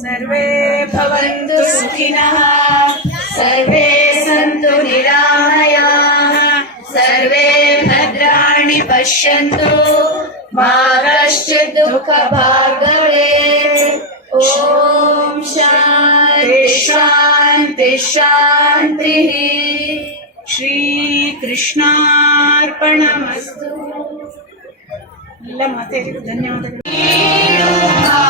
सर्वे भवन्तु सुखिनः सर्वे सन्तु निरामयाः सर्वे भद्राणि पश्यन्तु दुःखभागवे ॐ शान्ति शान्ति शान्तिः श्रीकृष्णार्पणमस्तु माते धन्यवादः